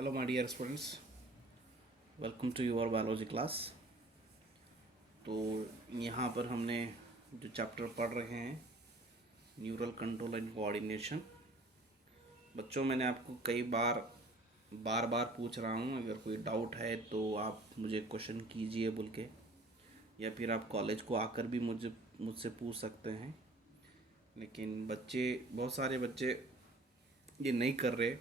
Hello my dear students, welcome to your biology class. तो यहाँ पर हमने जो चैप्टर पढ़ रहे हैं न्यूरल कंट्रोल एंड कोऑर्डिनेशन। बच्चों, मैंने आपको कई बार बार पूछ रहा हूँ, अगर कोई डाउट है तो आप मुझे क्वेश्चन कीजिए बोल के, या फिर आप कॉलेज को आकर भी मुझसे पूछ सकते हैं। लेकिन बहुत सारे बच्चे ये नहीं कर रहे,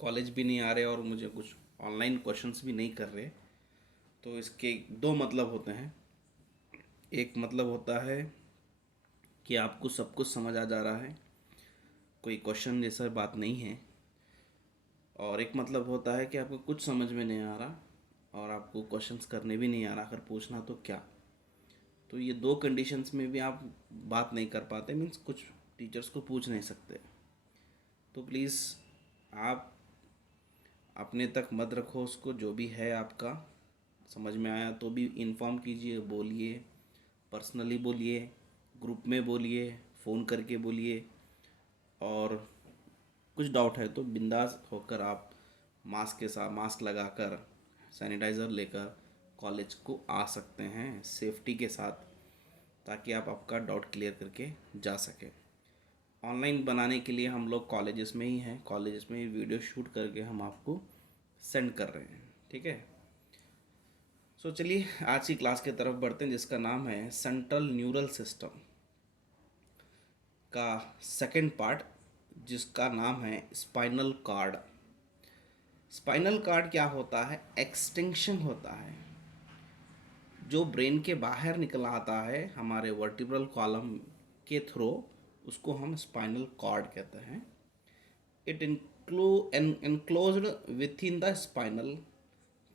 कॉलेज भी नहीं आ रहे और मुझे कुछ ऑनलाइन क्वेश्चंस भी नहीं कर रहे। तो इसके दो मतलब होते हैं। एक मतलब होता है कि आपको सब कुछ समझ आ जा रहा है, कोई क्वेश्चन जैसा बात नहीं है। और एक मतलब होता है कि आपको कुछ समझ में नहीं आ रहा और आपको क्वेश्चंस करने भी नहीं आ रहा, अगर पूछना तो क्या। तो ये दो कंडीशंस में भी आप बात नहीं कर पाते, मीन्स कुछ टीचर्स को पूछ नहीं सकते। तो प्लीज़ आप अपने तक मत रखो उसको, जो भी है आपका समझ में आया तो भी इन्फॉर्म कीजिए, बोलिए, पर्सनली बोलिए, ग्रुप में बोलिए, फ़ोन करके बोलिए। और कुछ डाउट है तो बिंदास होकर आप मास्क के साथ मास्क लगाकर सैनिटाइज़र लेकर कॉलेज को आ सकते हैं सेफ्टी के साथ, ताकि आप आपका डाउट क्लियर करके जा सकें। ऑनलाइन बनाने के लिए हम लोग कॉलेजेस में ही हैं, कॉलेजेस में ही वीडियो शूट करके हम आपको सेंड कर रहे हैं, ठीक है। सो चलिए आज की क्लास की तरफ बढ़ते हैं, जिसका नाम है सेंट्रल न्यूरल सिस्टम का सेकंड पार्ट, जिसका नाम है स्पाइनल कार्ड। स्पाइनल कार्ड क्या होता है? एक्सटेंशन होता है जो ब्रेन के बाहर निकल आता है हमारे वर्टिब्रल कॉलम के थ्रू, उसको हम स्पाइनल कॉर्ड कहते हैं। It enclosed with in the spinal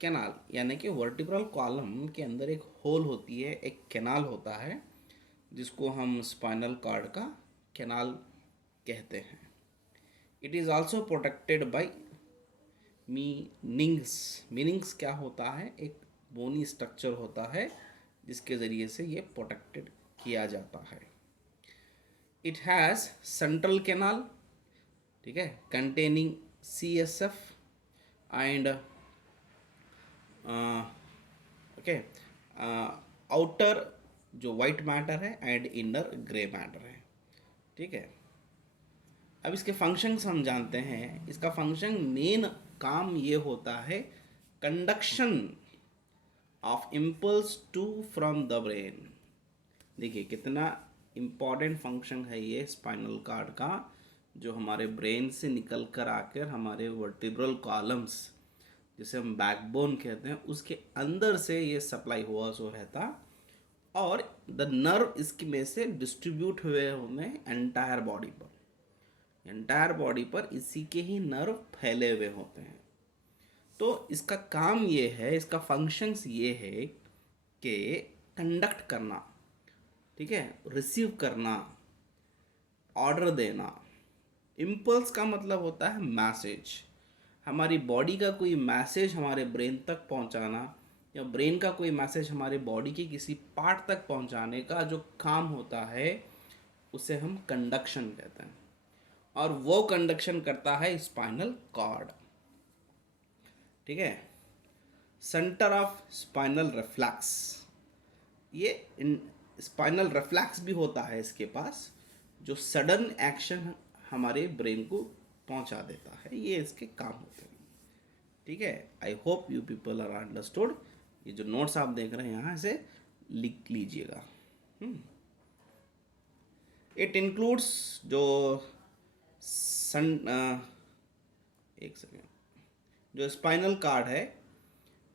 canal, यानी कि वर्टिब्रल कॉलम के अंदर एक होल होती है, एक कैनाल होता है, जिसको हम स्पाइनल कार्ड का कैनाल कहते हैं। It is also protected by meanings. Meanings क्या होता है? एक बोनी स्ट्रक्चर होता है जिसके ज़रिए से ये प्रोटेक्टेड किया जाता है। इट हैज़ सेंट्रल कैनाल, ठीक है, containing CSF and okay outer जो वाइट मैटर है एंड इनर ग्रे मैटर है, ठीक है। अब इसके फंक्शंस हम जानते हैं। इसका फंक्शन मेन काम ये होता है conduction of impulse to from the brain. देखिए कितना इम्पॉर्टेंट फंक्शन है ये स्पाइनल कार्ड का, जो हमारे ब्रेन से निकल कर आकर हमारे वर्टिब्रल कॉलम्स, जिसे हम बैकबोन कहते हैं, उसके अंदर से ये सप्लाई हुआ सो रहता, और द नर्व इसकी में से डिस्ट्रीब्यूट हुए होंगे एंटायर बॉडी पर। एंटायर बॉडी पर इसी के ही नर्व फैले हुए होते हैं। तो इसका काम ये है, इसका फंक्शंस ये है कि कंडक्ट करना, ठीक है, रिसीव करना, ऑर्डर देना। इम्पल्स का मतलब होता है मैसेज। हमारी बॉडी का कोई मैसेज हमारे ब्रेन तक पहुंचाना, या ब्रेन का कोई मैसेज हमारे बॉडी के किसी पार्ट तक पहुंचाने का जो काम होता है, उसे हम कंडक्शन कहते हैं। और वो कंडक्शन करता है स्पाइनल कॉर्ड, ठीक है। सेंटर ऑफ स्पाइनल रिफ्लेक्स, ये स्पाइनल रिफ्लेक्स भी होता है इसके पास, जो सडन एक्शन हमारे ब्रेन को पहुंचा देता है। ये इसके काम होते हैं, ठीक है। I hope you people are understood. ये जो नोट्स आप देख रहे हैं यहाँ से लिख लीजिएगा। इट इंक्लूड्स जो सन एक सेकेंड, जो स्पाइनल कार्ड है,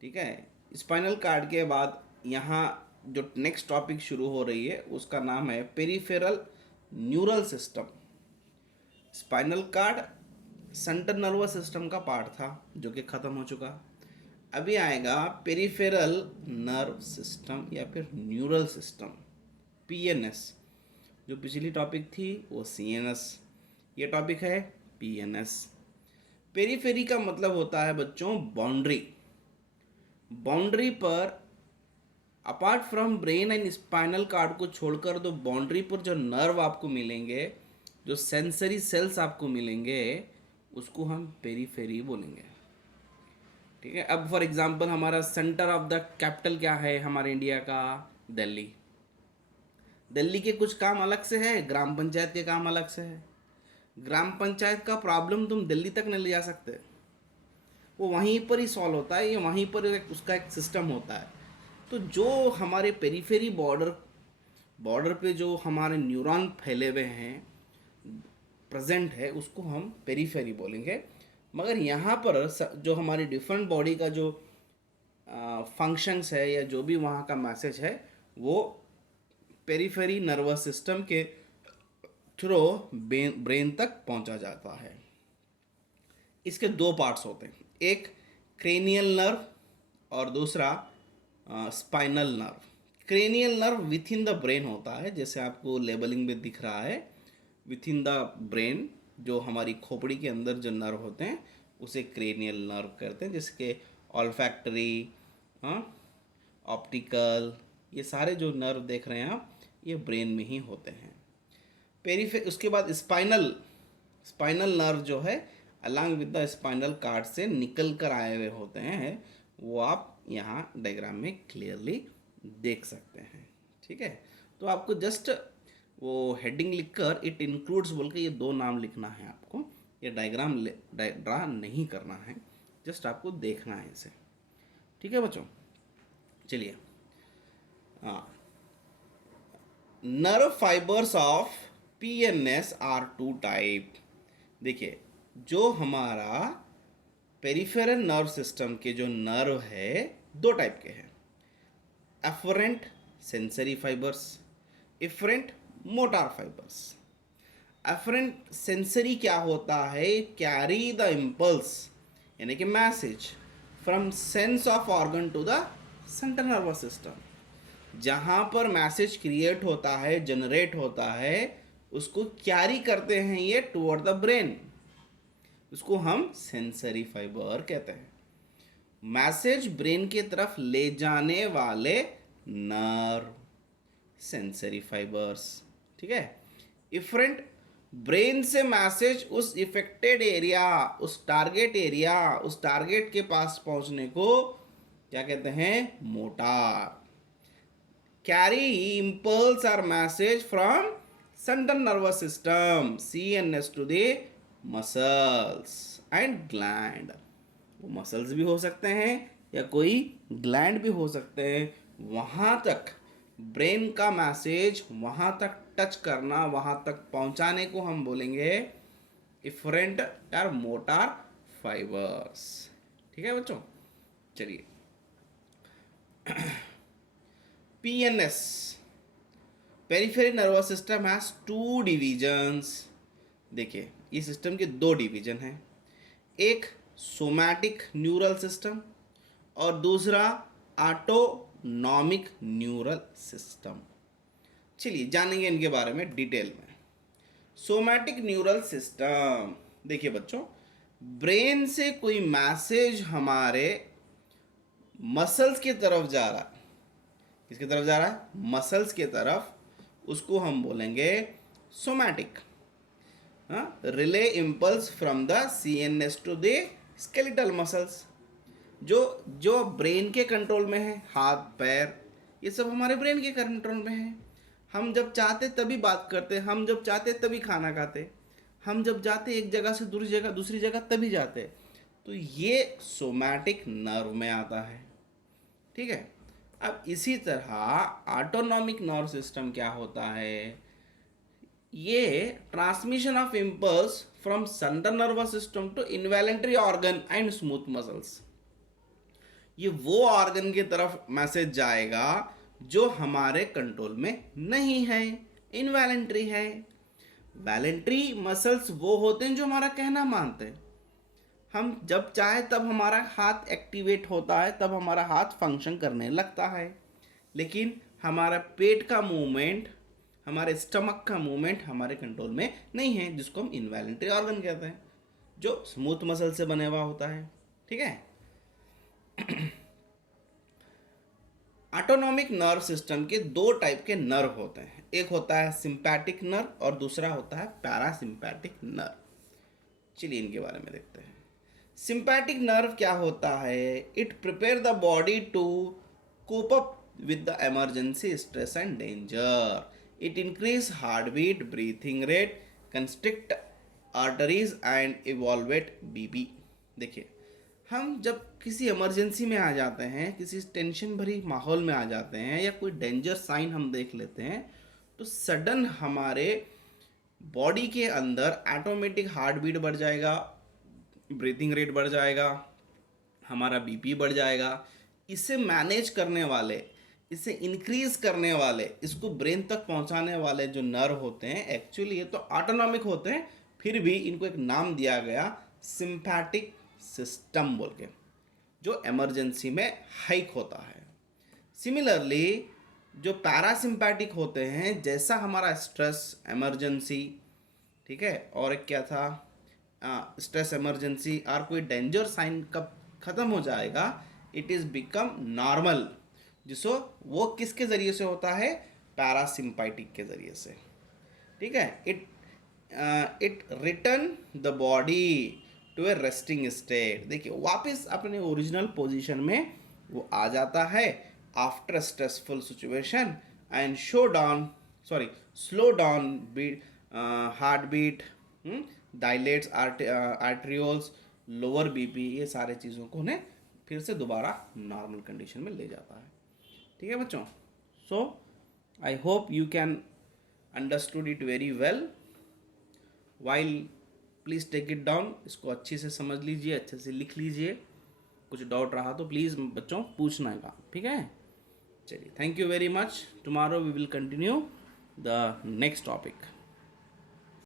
ठीक है। स्पाइनल कार्ड के बाद यहाँ जो नेक्स्ट टॉपिक शुरू हो रही है उसका नाम है peripheral neural system. Spinal cord central nervous system का पार्ट था जो कि ख़त्म हो चुका। अभी आएगा पेरिफेरल नर्व सिस्टम या फिर न्यूरल सिस्टम, PNS। जो पिछली टॉपिक थी वो CNS, ये टॉपिक है PNS। पेरीफेरी का मतलब होता है बच्चों बाउंड्री। बाउंड्री पर apart from brain and spinal cord को छोड़कर तो बाउंड्री पर जो नर्व आपको मिलेंगे, जो सेंसरी सेल्स आपको मिलेंगे, उसको हम पेरीफेरी बोलेंगे। ठीक है। अब फॉर एग्जांपल हमारा सेंटर ऑफ द कैपिटल क्या है हमारे इंडिया का? दिल्ली। दिल्ली के कुछ काम अलग से है, ग्राम पंचायत के काम अलग से है। ग्राम पंचायत का प्रॉब्लम तुम दिल्ली तक नहीं ले जा सकते, वो वहीं पर ही सॉल्व होता है, ये वहीं पर उसका एक सिस्टम होता है। तो जो हमारे पेरीफेरी बॉर्डर बॉर्डर पे जो हमारे न्यूरॉन फैले हुए हैं प्रेजेंट है, उसको हम पेरीफेरी बोलेंगे। मगर यहाँ पर जो हमारी डिफरेंट बॉडी का जो फंक्शंस है या जो भी वहाँ का मैसेज है, वो पेरीफेरी नर्वस सिस्टम के थ्रू ब्रेन तक पहुँचा जाता है। इसके दो पार्ट्स होते हैं, एक क्रेनियल नर्व और दूसरा spinal nerve. Cranial nerve with in the brain होता है, जैसे आपको लेबलिंग में दिख रहा है, विथ इन द ब्रेन। जो हमारी खोपड़ी के अंदर जो नर्व होते हैं उसे क्रेनियल नर्व कहते हैं, जैसे कि ऑल्फैक्टरी, ऑप्टिकल, ये सारे जो नर्व देख रहे हैं आप, ये ब्रेन में ही होते हैं। उसके बाद स्पाइनल नर्व जो है along with the spinal cord से निकल कर आए हुए होते हैं, वो आप यहाँ डायग्राम में क्लियरली देख सकते हैं। ठीक है, तो आपको जस्ट वो हेडिंग लिखकर इट इंक्लूड्स बोल के ये दो नाम लिखना है आपको, ये डायग्राम ड्रा नहीं करना है, जस्ट आपको देखना है इसे। ठीक है बच्चों, चलिए। Nerve fibres of PNS are two type. देखिए, जो हमारा पेरिफेरल नर्व सिस्टम के जो नर्व है दो टाइप के हैं, afferent sensory fibres, efferent motor fibres. Afferent sensory क्या होता है? कैरी द इम्पल्स यानी कि message from sense of organ to the central nervous system. जहाँ पर मैसेज क्रिएट होता है, जनरेट होता है, उसको कैरी करते हैं ये टुवर्ड द ब्रेन, उसको हम सेंसरी फाइबर कहते हैं। मैसेज ब्रेन की तरफ ले जाने वाले नर्व, सेंसरी फाइबर्स। ठीक है। इफरेंट, ब्रेन से मैसेज उस इफेक्टेड एरिया, उस टारगेट के पास पहुंचने को क्या कहते हैं? Motor. Carry impulse or message from central nervous system CNS to the muscles and gland। वो मसल्स भी हो सकते हैं या कोई ग्लैंड भी हो सकते हैं, वहाँ तक ब्रेन का मैसेज वहाँ तक टच करना, वहाँ तक पहुँचाने को हम बोलेंगे इफरेंट या मोटार फाइबर्स। ठीक है बच्चों, चलिए। PNS, peripheral nervous system has two divisions. देखिए, ये सिस्टम के दो डिवीजन हैं, एक सोमैटिक न्यूरल सिस्टम और दूसरा ऑटोनॉमिक न्यूरल सिस्टम। चलिए जानेंगे इनके बारे में डिटेल में। सोमैटिक न्यूरल सिस्टम, देखिए बच्चों, ब्रेन से कोई मैसेज हमारे मसल्स की तरफ जा रहा है। किसकी तरफ जा रहा है? मसल्स की तरफ, उसको हम बोलेंगे somatic. Relay impulse from the CNS to the skeletal muscles, जो ब्रेन के कंट्रोल में है, हाथ पैर ये सब हमारे ब्रेन के कंट्रोल में है। हम जब चाहते तभी बात करते, हम जब चाहते तभी खाना खाते, हम जब जाते एक जगह से दूसरी जगह तभी जाते। तो ये सोमैटिक नर्व में आता है। ठीक है। अब इसी तरह ऑटोनॉमिक नर्व सिस्टम क्या होता है? ये transmission of impulse from central nervous system to involuntary organ and smooth muscles. ये वो ऑर्गन की तरफ मैसेज जाएगा जो हमारे कंट्रोल में नहीं है, इनवॉलंटरी है। वॉलंटरी मसल्स वो होते हैं जो हमारा कहना मानते हैं। हम जब चाहे तब हमारा हाथ एक्टिवेट होता है, तब हमारा हाथ फंक्शन करने लगता है। लेकिन हमारा पेट का मूवमेंट, हमारे स्टमक का मूवमेंट हमारे कंट्रोल में नहीं है, जिसको हम इनवॉलंटरी ऑर्गन कहते हैं, जो स्मूथ मसल से बने हुआ होता है। ठीक है। ऑटोनॉमिक नर्व सिस्टम के दो टाइप के नर्व होते हैं, एक होता है सिंपैथिक नर्व और दूसरा होता है पैरासिम्पैथिक नर्व। चलिए इनके बारे में देखते हैं। सिंपैथिक नर्व क्या होता है? It prepare the body to cope up with the emergency stress and danger. It increase heartbeat, breathing rate, constrict arteries and evaluate BP. देखिए, हम जब किसी इमरजेंसी में आ जाते हैं, किसी टेंशन भरी माहौल में आ जाते हैं या कोई डेंजर साइन हम देख लेते हैं, तो सडन हमारे बॉडी के अंदर ऑटोमेटिक हार्ट बीट बढ़ जाएगा, ब्रीथिंग रेट बढ़ जाएगा, हमारा बीपी बढ़ जाएगा. इसे मैनेज करने वाले, इसे इंक्रीज करने वाले, इसको ब्रेन तक पहुंचाने वाले जो नर्व होते हैं, एक्चुअली ये तो ऑटोनॉमिक होते हैं, फिर भी इनको एक नाम दिया गया सिंपैथिक सिस्टम बोल के, जो इमरजेंसी में हाइक होता है. सिमिलरली जो पैरासिम्पैथिक होते हैं, जैसा हमारा स्ट्रेस इमरजेंसी, ठीक है, और एक क्या था, स्ट्रेस इमरजेंसी और कोई डेंजर साइन कब ख़त्म हो जाएगा, इट इज़ बिकम नॉर्मल. जिसो वो किसके ज़रिए से होता है? पैरासिम्पैथिक के ज़रिए से. ठीक है. It return the body to a resting state. देखिए, वापस अपने ओरिजिनल पोजीशन में वो आ जाता है after stressful situation and slow down beat, heart beat, dilates arterioles, lower BP, ये सारे चीज़ों को उन्हें फिर से दोबारा नॉर्मल कंडीशन में ले जाता है. ठीक है बच्चों. So I hope you can understood it very well. While please take it down. इसको अच्छे से समझ लीजिए, अच्छे से लिख लीजिए. कुछ डाउट रहा तो प्लीज़ बच्चों पूछना का. ठीक है. चलिए, thank you very much. Tomorrow we will continue the next topic.